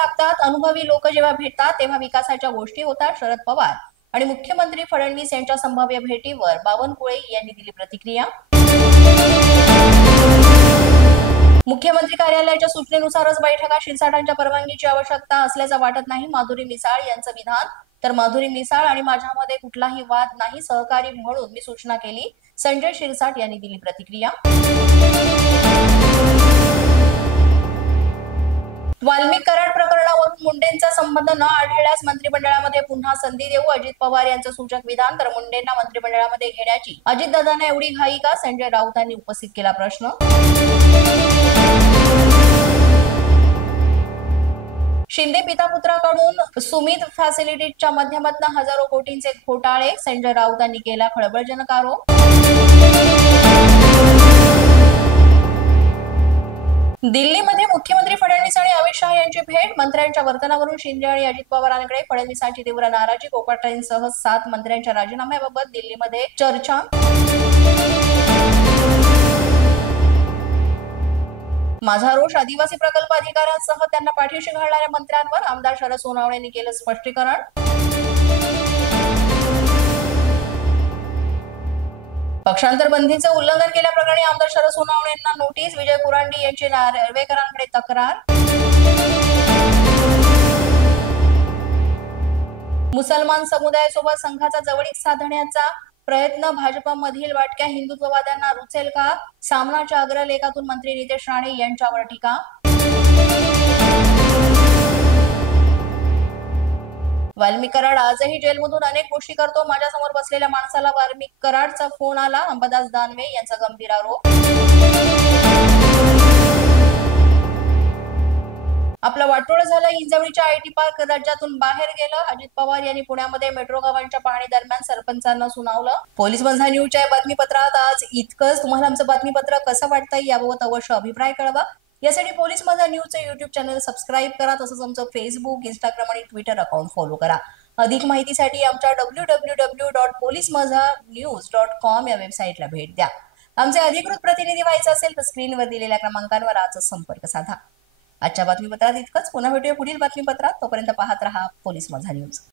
लागतात, अनुभवी लोक जेव्हा भेटतात तेव्हा विकासाच्या गोष्टी होतात. शरद पवार आणि मुख्यमंत्री फडणवीस यांच्या संभाव्य भेटीवर बावनकुळे यांनी दिली प्रतिक्रिया. मुख्यमंत्री कार्यालयाच्या सूचनेनुसारच बैठका, शिरसाटांच्या परवानगीची आवश्यकता असल्याचं वाटत नाही, माधुरी मिसाळ यांचं विधान. तर माधुरी मिसाळ आणि माझ्यामध्ये कुठलाही वाद नाही, सहकारी म्हणून मी सूचना केली, संजय शिरसाट यांनी दिली प्रतिक्रिया. वाल्मिक कराड प्रकरणावरून मुंडेंचा संबंध न आढळल्यास मंत्रिमंडळामध्ये पुन्हा संधी देऊ, अजित पवार यांचं सूचक विधान. तर मुंडेंना मंत्रिमंडळामध्ये घेण्याची अजितदादांना एवढी घाई का, संजय राऊतांनी उपस्थित केला प्रश्न. शिंदे पिता पुत्राकडून सुमित फॅसिलिटीजच्या माध्यमातून हजारो कोटींचे घोटाळे, संजय राऊतांनी केला खळबळजनक आरोप. दिल्लीमध्ये मुख्यमंत्री फडणवीस आणि अमित शहा यांची भेट, मंत्र्यांच्या वर्तनावरून शिंदे आणि अजित पवारांकडे फडणवीसांची तीव्र नाराजी, कोकाटेंसह 7 मंत्र्यांच्या राजीनाम्याबाबत दिल्लीमध्ये चर्चा. माझा रोष आदिवासी प्रकल्प अधिकाऱ्यांसह त्यांना पाठीशी घालणाऱ्या मंत्र्यांवर, आमदार शरद सोनवणेंनी केलं स्पष्टीकरण. पक्षांतर बंदीचं उल्लंघन केल्याप्रकरणी आमदार शरद सोनवणेंना नोटीस, विजय कुरांडी यांची नार्वेकरांकडे तक्रार. मुसलमान समुदायासोबत संघाचा जवळीक साधण्याचा प्रयत्न, भाजपमधील वाटक्या हिंदुत्ववाद्यांना रुचेल का, सामनाच्या अग्रलेखातून मंत्री नितेश राणे यांच्यावर टीका. वाल्मिक कराड आजही जेलमधून अनेक गोष्टी करतो, माझ्यासमोर बसलेल्या माणसाला वाल्मिक कराडचा फोन आला, अंबादास दानवे यांचा गंभीर आरोप. आपलं वाटोळं झालं, हिंजवडीच्या आयटी पार्क राज्यातून बाहेर गेलं, अजित पवार यांनी पुण्यामध्ये मेट्रो गावांच्या पाहणी दरम्यान सरपंचांना सुनावलं. पोलीस माझा न्यूजच्या बातमीपत्रात आज इतकंच. तुम्हाला आमचं बातमीपत्र कसं वाटतंय याबाबत अवश्य अभिप्राय कळवा. यासाठी पोलीस माझा न्यूजचं युट्यूब चॅनल सबस्क्राईब करा, तसंच आमचं फेसबुक, इंस्टाग्राम आणि ट्विटर अकाउंट फॉलो करा. अधिक माहितीसाठी आमच्या www.policemazhanews.com या वेबसाईटला भेट द्या. आमचे अधिकृत प्रतिनिधी व्हायचं असेल तर स्क्रीनवर दिलेल्या क्रमांकांवर आजच संपर्क साधा. आजच्या बातमीपत्रात इतकंच. पुन्हा भेटूया पुढील बातमीपत्रात. तोपर्यंत पाहत रहा पोलीस माझा न्यूज.